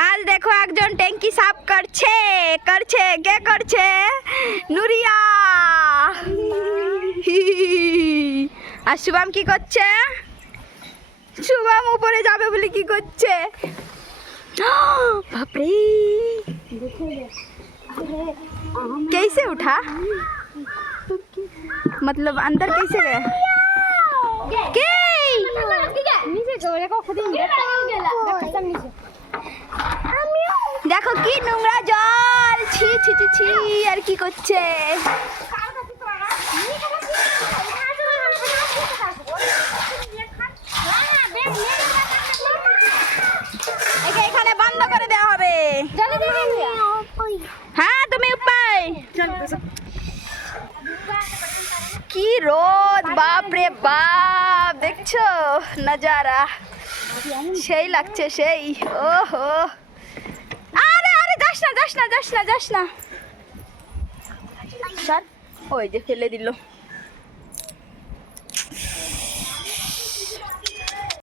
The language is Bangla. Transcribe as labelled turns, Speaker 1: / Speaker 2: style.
Speaker 1: আজ দেখো একজন ট্যাঙ্কি সাফ করছে করছে কে করছে নুরিয়া আর শুভম কি করছে শুভম উপরে যাবে বলে কি করছে বাপরে कैसे उठा मतलब अंदर कैसे गए কে দেখো কি নোংরা জল। ছি ছি ছি ছি, আর কি করছে? এখানে বন্ধ করে দেওয়া হবে। হ্যাঁ তুমি উপায়। কি রোদ, বাপ রে বাপ, দেখছ? নজারা। সেই লাগছে, সেই। ওহো আরে আরে যাস না যাস না যাস না যাস না। সার ওই যে ফেলে দিল।